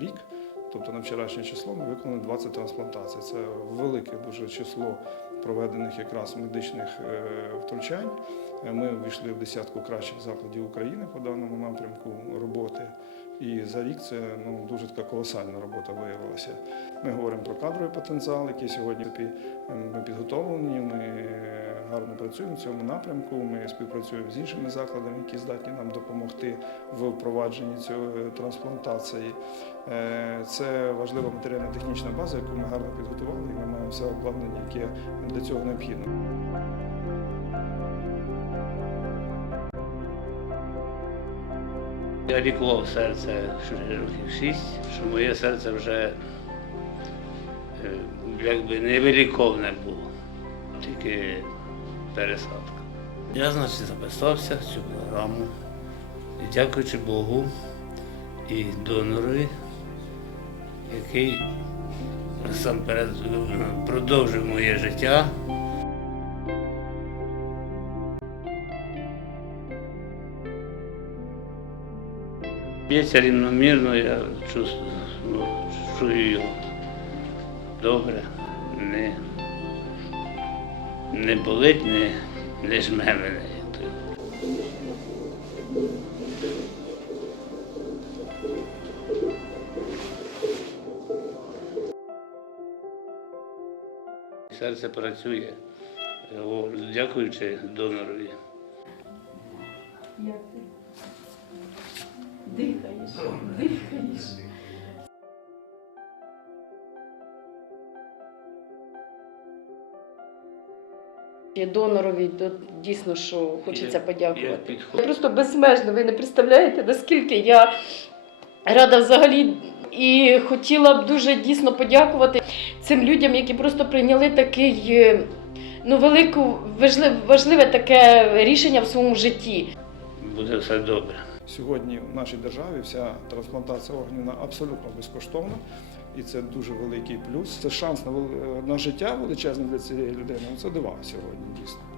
рік. Тобто на вчорашнє число ми виконали 20 трансплантацій. Це велике дуже число проведених якраз медичних е, втручань. Ми ввійшли в десятку кращих закладів України по даному напрямку роботи. І за рік це ну, дуже така колосальна робота виявилася. Ми говоримо про кадровий потенціал, який сьогодні ми підготовлені. Ми гарно працюємо в цьому напрямку. Ми співпрацюємо з іншими закладами, які здатні нам допомогти в впровадженні цієї трансплантації. Е, Це важлива матеріально-технічна база, яку ми гарно підготували, і ми маємо все обладнання, яке для цього необхідно. Я лікував серце років шість, що моє серце вже якби невиліковне було, тільки пересадка. Я, значить, записався в цю програму. І дякуючи Богу і донорові, який насамперед е, продовжив моє життя. Б'ється рівномірно, я ну, чую його добре, не, не болить, не, не жме мене. Серце працює, дякуючи донорові. Дихаєш, дихаєш. Донорові до- дійсно, що хочеться Я- подякувати. я. Просто безмежно, ви не представляєте, наскільки я рада взагалі і хотіла б дуже дійсно подякувати цим людям, які просто прийняли такий е, ну, велику, важливе, важливе таке рішення в своєму житті. Буде все добре. Сьогодні в нашій державі вся трансплантація органів абсолютно безкоштовна, і це дуже великий плюс. Це шанс на, на життя величезний для цієї людини. Це дива сьогодні дійсно.